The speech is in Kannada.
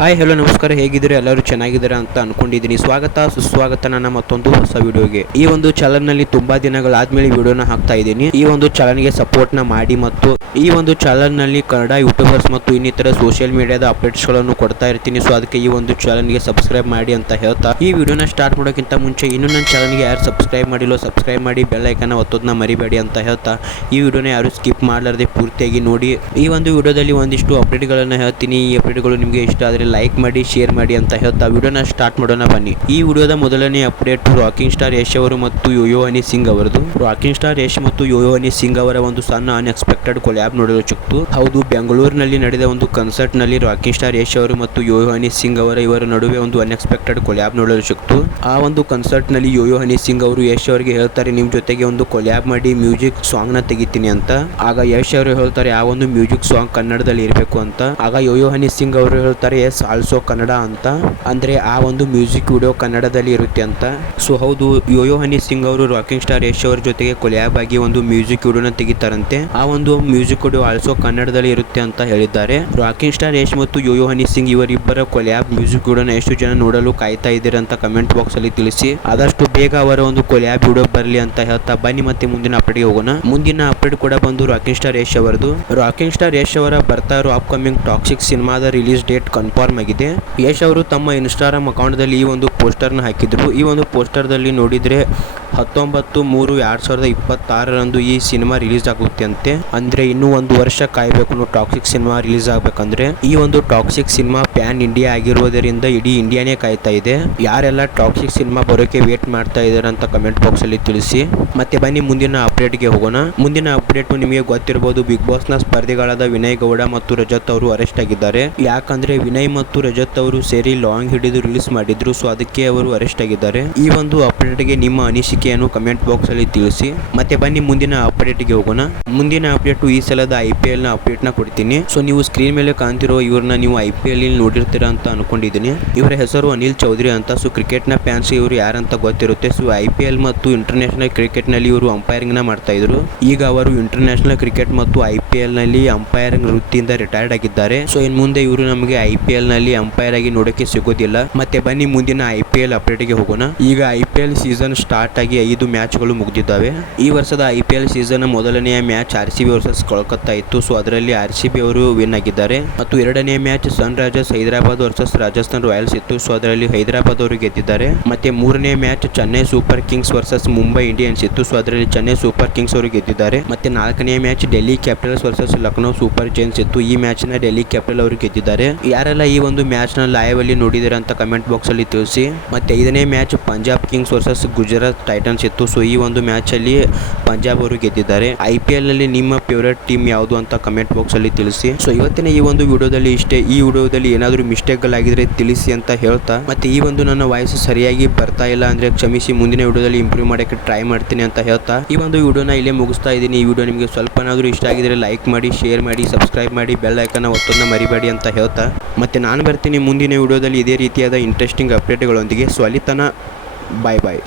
ಹಾಯ್, ಹಲೋ, ನಮಸ್ಕಾರ. ಹೇಗಿದ್ದೀರಾ? ಎಲ್ಲರೂ ಚೆನ್ನಾಗಿದ್ದೀರಾ ಅಂತ ಅನ್ಕೊಂಡಿದ್ದೀನಿ. ಸ್ವಾಗತ, ಸುಸ್ವಾಗತ ನನ್ನ ಮತ್ತೊಂದು ಹೊಸ ವಿಡಿಯೋಗೆ. ಈ ಒಂದು ಚಾನಲ್ನಲ್ಲಿ ತುಂಬಾ ದಿನಗಳಾದ್ಮೇಲೆ ವಿಡಿಯೋನ ಹಾಕ್ತಾ ಇದ್ದೀನಿ. ಈ ಒಂದು ಚಾನಲ್ಗೆ ಸಪೋರ್ಟ್ನ ಮಾಡಿ ಮತ್ತು ಈ ಒಂದು ಚಾನಲ್ನಲ್ಲಿ ಕನ್ನಡ ಯೂಟ್ಯೂಬರ್ಸ್ ಮತ್ತು ಇನ್ನಿತರ ಸೋಷಿಯಲ್ ಮೀಡಿಯಾದ ಅಪ್ಡೇಟ್ಸ್ಗಳನ್ನು ಕೊಡ್ತಾ ಇರ್ತೀನಿ. ಸೊ ಅದಕ್ಕೆ ಈ ಒಂದು ಚಾನಲ್ಗೆ ಸಬ್ಸ್ಕ್ರೈಬ್ ಮಾಡಿ ಅಂತ ಹೇಳ್ತಾ. ಈ ವಿಡಿಯೋನ ಸ್ಟಾರ್ಟ್ ಮಾಡೋಕ್ಕಿಂತ ಮುಂಚೆ ಇನ್ನೂ ನನ್ನ ಚಾನಲ್ಗೆ ಯಾರು ಸಬ್ಸ್ಕ್ರೈಬ್ ಮಾಡಿಲ್ಲ ಸಬ್ಸ್ಕ್ರೈಬ್ ಮಾಡಿ ಬೆಲ್ ಐಕನ್ ಒತ್ತೋದನ್ನ ಮರಿಬೇಡಿ ಅಂತ ಹೇಳ್ತಾ. ಈ ವಿಡಿಯೋನ ಯಾರು ಸ್ಕಿಪ್ ಮಾಡಲಾರ್ದೆ ಪೂರ್ತಿಯಾಗಿ ನೋಡಿ. ಈ ಒಂದು ವಿಡಿಯೋದಲ್ಲಿ ಒಂದಿಷ್ಟು ಅಪ್ಡೇಟ್ಗಳನ್ನು ಹೇಳ್ತೀನಿ. ಈ ಅಪ್ಡೇಟ್ಗಳು ನಿಮಗೆ ಇಷ್ಟ ಆದರೆ ಲೈಕ್ ಮಾಡಿ ಶೇರ್ ಮಾಡಿ ಅಂತ ಹೇಳ್ತಾ ವಿಡಿಯೋನ ಸ್ಟಾರ್ಟ್ ಮಾಡೋಣ ಬನ್ನಿ. ಈ ವಿಡಿಯೋದ ಮೊದಲನೇ ಅಪ್ಡೇಟ್ ರಾಕಿಂಗ್ ಸ್ಟಾರ್ ಯಶ್ ಅವರು ಮತ್ತು ಯೋಯೋ ಹನಿ ಸಿಂಗ್ ಅವರದು. ರಾಕಿಂಗ್ ಸ್ಟಾರ್ ಯಶ್ ಮತ್ತು ಯೋಯೋ ಹನಿ ಸಿಂಗ್ ಅವರ ಒಂದು ಸಣ್ಣ ಅನ್ಎಕ್ಸ್ಪೆಕ್ಟೆಡ್ ಕೊಲ್ಯಾಬ್ ನೋಡಲು ಸಿಕ್ತು ಹೌದು, ಬೆಂಗಳೂರಿನಲ್ಲಿ ನಡೆದ ಒಂದು ಕನ್ಸರ್ಟ್ನಲ್ಲಿ ರಾಕಿಂಗ್ ಸ್ಟಾರ್ ಯಶ್ ಅವರು ಮತ್ತು ಯೋಯೋ ಹನಿ ಸಿಂಗ್ ಅವರ ಇವರ ನಡುವೆ ಒಂದು ಅನ್ಎಕ್ಸ್ಪೆಕ್ಟೆಡ್ ಕೊಲ್ಯಾಬ್ ನೋಡಲು ಸಿಕ್ತು ಆ ಒಂದು ಕನ್ಸರ್ಟ್ನಲ್ಲಿ ಯೋಯೋ ಹನಿ ಸಿಂಗ್ ಅವರು ಯಶ್ ಅವರಿಗೆ ಹೇಳ್ತಾರೆ, ನಿಮ್ ಜೊತೆಗೆ ಒಂದು ಕೊಲ್ಯಾಬ್ ಮಾಡಿ ಮ್ಯೂಸಿಕ್ ಸಾಂಗ್ನ ತೆಗಿತೀನಿ ಅಂತ. ಆಗ ಯಶ್ ಅವರು ಹೇಳ್ತಾರೆ, ಆ ಒಂದು ಮ್ಯೂಸಿಕ್ ಸಾಂಗ್ ಕನ್ನಡದಲ್ಲಿ ಇರಬೇಕು ಅಂತ. ಆಗ ಯೋಯೋ ಹನಿ ಸಿಂಗ್ ಅವರು ಹೇಳ್ತಾರೆ ಎಸ್ ಆಲ್ಸೋ ಕನ್ನಡ ಅಂತ. ಅಂದ್ರೆ ಆ ಒಂದು ಮ್ಯೂಸಿಕ್ ವಿಡಿಯೋ ಕನ್ನಡದಲ್ಲಿ ಇರುತ್ತೆ ಅಂತ. ಸೊ ಹೌದು ಯೋಯೋ ಹನಿ ಸಿಂಗ್ ಅವರು ರಾಕಿಂಗ್ ಸ್ಟಾರ್ ಯಶ್ ಅವರ ಜೊತೆಗೆ ಕೊಲ್ಯಾಬ್ ಆಗಿ ಒಂದು ಮ್ಯೂಸಿಕ್ ವಿಡಿಯೋನ ತೆಗಿತಾರಂತೆ. ಆ ಒಂದು ಮ್ಯೂಸಿಕ್ ವಿಡಿಯೋ ಆಲ್ಸೋ ಕನ್ನಡದಲ್ಲಿ ಇರುತ್ತೆ ಅಂತ ಹೇಳಿದ್ದಾರೆ. ರಾಕಿಂಗ್ ಸ್ಟಾರ್ ಯಶ್ ಮತ್ತು ಯೋಯೋ ಹನಿ ಸಿಂಗ್ ಇವರಿಬ್ಬರ ಕೊಲ್ಯಾಬ್ ಮ್ಯೂಸಿಕ್ ವಿಡಿಯೋನ ಎಷ್ಟು ಜನ ನೋಡಲು ಕಾಯ್ತಾ ಇದ್ದೀರಂತ ಕಮೆಂಟ್ ಬಾಕ್ಸ್ ಅಲ್ಲಿ ತಿಳಿಸಿ. ಆದಷ್ಟು ಬೇಗ ಅವರ ಒಂದು ಕೊಲ್ಯಾಬ್ ವಿಡಿಯೋ ಬರಲಿ ಅಂತ ಹೇಳ್ತಾ ಬನ್ನಿ, ಮತ್ತೆ ಮುಂದಿನ ಅಪ್ಡೇಟ್ಗೆ ಹೋಗೋಣ. ಮುಂದಿನ ಅಪ್ಡೇಟ್ ಕೂಡ ಬಂದು ರಾಕಿಂಗ್ ಸ್ಟಾರ್ ಯಶ್ ಅವರದು. ರಾಕಿಂಗ್ ಸ್ಟಾರ್ ಯಶ್ ಅವರ ಬರ್ತಾ ಇರೋ ಅಪ್ಕಮಿಂಗ್ ಟಾಕ್ಸಿಕ್ ಸಿನಿಮಾದ ರಿಲೀಸ್ ಡೇಟ್ ಕನ್ಫರ್ಮ್ ಆಗಿದೆ. ಯಶ್ ಅವರು ತಮ್ಮ ಇನ್ಸ್ಟಾಗ್ರಾಮ್ ಅಕೌಂಟ್ದಲ್ಲಿ ಈ ಒಂದು ಪೋಸ್ಟರ್ನ ಹಾಕಿದ್ರು. ಈ ಒಂದು ಪೋಸ್ಟರ್ದಲ್ಲಿ ನೋಡಿದ್ರೆ ಹತ್ತೊಂಬತ್ತು ಮೂರು ಎರಡು ಸಾವಿರದ ಇಪ್ಪತ್ತಾರರಂದು ಈ ಸಿನಿಮಾ ರಿಲೀಸ್ ಆಗುತ್ತೆ ಅಂತೆ ಅಂದ್ರೆ ಇನ್ನೂ ಒಂದು ವರ್ಷ ಕಾಯಬೇಕು ಟಾಕ್ಸಿಕ್ ಸಿನಿಮಾ ರಿಲೀಸ್ ಆಗ್ಬೇಕಂದ್ರೆ, ಈ ಒಂದು ಟಾಕ್ಸಿಕ್ ಸಿನಿಮಾ ಪ್ಯಾನ್ ಇಂಡಿಯಾ ಆಗಿರುವುದರಿಂದ ಇಡೀ ಇಂಡಿಯಾನೇ ಕಾಯ್ತಾ ಇದೆ. ಯಾರೆಲ್ಲ ಟಾಕ್ಸಿಕ್ ಸಿನಿಮಾ ಬರೋಕೆ ವೇಟ್ ಮಾಡ್ತಾ ಇದ್ದಾರೆ ಅಂತ ಕಮೆಂಟ್ ಬಾಕ್ಸ್ ಅಲ್ಲಿ ತಿಳಿಸಿ. ಮತ್ತೆ ಬನ್ನಿ ಮುಂದಿನ ಅಪ್ಡೇಟ್ಗೆ ಹೋಗೋಣ. ಮುಂದಿನ ಅಪ್ಡೇಟ್ ನಿಮಗೆ ಗೊತ್ತಿರಬಹುದು ಬಿಗ್ ಬಾಸ್ನ ಸ್ಪರ್ಧಿಗಳಾದ ವಿನಯ್ ಗೌಡ ಮತ್ತು ರಜತ್ ಅವರು ಅರೆಸ್ಟ್ ಆಗಿದ್ದಾರೆ. ಯಾಕಂದ್ರೆ ವಿನಯ್ ಮತ್ತು ರಜತ್ ಅವರು ಸೇರಿ ಲಾಂಗ್ ಹಿಡಿದು ರಿಲೀಸ್ ಮಾಡಿದ್ರು ಸೊ ಅದಕ್ಕೆ ಅವರು ಅರೆಸ್ಟ್ ಆಗಿದ್ದಾರೆ. ಈ ಒಂದು ಅಪ್ಡೇಟ್ಗೆ ನಿಮ್ಮ ಅನಿಸಿಕೆಯನ್ನು ಕಮೆಂಟ್ ಬಾಕ್ಸ್ ಅಲ್ಲಿ ತಿಳಿಸಿ. ಮತ್ತೆ ಬನ್ನಿ ಮುಂದಿನ ಅಪ್ಡೇಟ್ಗೆ ಹೋಗೋಣ. ಮುಂದಿನ ಅಪ್ಡೇಟ್ ಈ ಸಲದ ಐ ಪಿ ಎಲ್ನ ನ ಅಪ್ಡೇಟ್ನ ಕೊಡ್ತೀನಿ. ಸೊ ನೀವು ಸ್ಕ್ರೀನ್ ಮೇಲೆ ಕಾಣ್ತಿರೋ ಇವ್ರನ್ನ ನೀವು ಐ ಪಿ ಎಲ್ ನೋಡಿರ್ತೀರಾ ಅಂತ ಅನ್ಕೊಂಡಿದ್ದೀನಿ. ಇವರ ಹೆಸರು ಅನಿಲ್ ಚೌಧರಿ ಅಂತ. ಸೊ ಕ್ರಿಕೆಟ್ನ ಫ್ಯಾನ್ಸ್ ಇವರು ಯಾರಂತ ಗೊತ್ತಿರುತ್ತೆ. ಸೊ ಐ ಪಿ ಎಲ್ ಮತ್ತು ಇಂಟರ್ನ್ಯಾಷನಲ್ ಕ್ರಿಕೆಟ್ನಲ್ಲಿ ಇವರು ಅಂಪೈರಿಂಗ್ನ ಮಾಡ್ತಾ ಇದ್ರು. ಈಗ ಅವರು ಇಂಟರ್ನ್ಯಾಷನಲ್ ಕ್ರಿಕೆಟ್ ಮತ್ತು ಐ ಪಿ ಎಲ್ನಲ್ಲಿ ಅಂಪೈರಿಂಗ್ ವೃತ್ತಿಯಿಂದ ರಿಟೈರ್ಡ್ ಆಗಿದ್ದಾರೆ. ಸೊ ಇನ್ ಮುಂದೆ ಇವರು ನಮಗೆ ಐ ನಲ್ಲಿ ಅಂಪೈರ್ ಆಗಿ ನೋಡಕ್ಕೆ ಸಿಗೋದಿಲ್ಲ. ಮತ್ತೆ ಬನ್ನಿ ಮುಂದಿನ ಐ ಪಿ ಎಲ್ ಅಪ್ಡೇಟ್ಗೆ ಹೋಗೋಣ. ಈಗ ಐ ಪಿ ಸೀಸನ್ ಸ್ಟಾರ್ಟ್ ಆಗಿ ಐದು ಮ್ಯಾಚ್ಗಳು ಮುಗಿದಿದ್ದಾವೆ. ಈ ವರ್ಷದ ಐ ಪಿ ಎಲ್ ಸೀಸನ್ ಮೊದಲನೆಯ match R C B versus Kolkata ಇತ್ತು. ಸೊ ಅದರಲ್ಲಿ ಆರ್ ಸಿ ಬಿ ಅವರು ವಿನ್ ಆಗಿದ್ದಾರೆ. ಮತ್ತು ಎರಡನೇ match Sunrisers Hyderabad versus Rajasthan Royals ಇತ್ತು. ಸೊ ಅದರಲ್ಲಿ ಹೈದರಾಬಾದ್ ಅವರು ಗೆದ್ದಿದ್ದಾರೆ. ಮತ್ತೆ ಮೂರನೇ match Chennai Super Kings versus Mumbai Indians ಇತ್ತು. ಸೊ ಅದರಲ್ಲಿ ಚೆನ್ನೈ ಸೂಪರ್ ಕಿಂಗ್ಸ್ ಅವರು ಗೆದ್ದಿದ್ದಾರೆ. ಮತ್ತೆ ನಾಲ್ಕನೇ match Delhi Capitals versus Lucknow Super Giants ಇತ್ತು. ಈ ಮ್ಯಾಚ್ನ ಡೆಲ್ಲಿ ಕ್ಯಾಪಿಟಲ್ ಅವರು ಗೆದ್ದಿದ್ದಾರೆ. ಯಾರೆಲ್ಲ ಈ ಒಂದು ಮ್ಯಾಚ್ನ ಲೈವ್ ಅಲ್ಲಿ ನೋಡಿದಿರ ಅಂತ ಕಮೆಂಟ್ ಬಾಕ್ಸ್ ಅಲ್ಲಿ ತಿಳಿಸಿ. ಮತ್ತೆ ಐದನೇ match Punjab Kings versus Gujarat Titans ಇತ್ತು. ಸೊ ಈ ಒಂದು ಮ್ಯಾಚ್ ಅಲ್ಲಿ ಪಂಜಾಬ್ ಅವರು ಗೆದ್ದಿದ್ದಾರೆ. ಐ ಪಿ ಎಲ್ ಅಲ್ಲಿ ನಿಮ್ಮ ಫೇವರೇಟ್ ಟೀಮ್ ಯಾವುದು ಅಂತ ಕಮೆಂಟ್ ಬಾಕ್ಸ್ ಅಲ್ಲಿ ತಿಳಿಸಿ. ಸೊ ಇವತ್ತಿನ ಈ ಒಂದು ವಿಡಿಯೋದಲ್ಲಿ ಇಷ್ಟೇ, ಈ ವಿಡಿಯೋದಲ್ಲಿ ಏನಾದರೂ ಮಿಸ್ಟೇಕ್ಗಳಾಗಿದ್ರೆ ತಿಳಿಸಿ ಅಂತ ಹೇಳ್ತಾ. ಮತ್ತೆ ಈ ಒಂದು ನನ್ನ ವಾಯ್ಸ್ ಸರಿಯಾಗಿ ಬರ್ತಾ ಇಲ್ಲ ಅಂದ್ರೆ ಕ್ಷಮಿಸಿ, ಮುಂದಿನ ವಿಡಿಯೋದಲ್ಲಿ ಇಂಪ್ರೂವ್ ಮಾಡೋಕ್ಕೆ ಟ್ರೈ ಮಾಡ್ತೀನಿ ಅಂತ ಹೇಳ್ತಾ. ಈ ಒಂದು ವಿಡಿಯೋನ ಇಲ್ಲೇ ಮುಗಿಸ್ತಾ ಇದ್ದೀನಿ. ಈ ವಿಡಿಯೋ ನಿಮಗೆ ಸ್ವಲ್ಪನಾದರೂ ಇಷ್ಟ ಆಗಿದ್ರೆ ಲೈಕ್ ಮಾಡಿ ಶೇರ್ ಮಾಡಿ ಸಬ್ಸ್ಕ್ರೈಬ್ ಮಾಡಿ ಬೆಲ್ ಐಕನ್ ಒತ್ತನ್ನ ಮರಿಬೇಡಿ ಅಂತ ಹೇಳ್ತಾ. ಮತ್ತೆ ನಾನು ಬರ್ತೀನಿ ಮುಂದಿನ ವಿಡಿಯೋದಲ್ಲಿ ಇದೇ ರೀತಿಯಾದ ಇಂಟ್ರೆಸ್ಟಿಂಗ್ ಅಪ್ಡೇಟ್ಗಳೊಂದಿಗೆ ಸೊ ಅಲ್ಲಿ ತನ ಬಾಯ್ ಬಾಯ್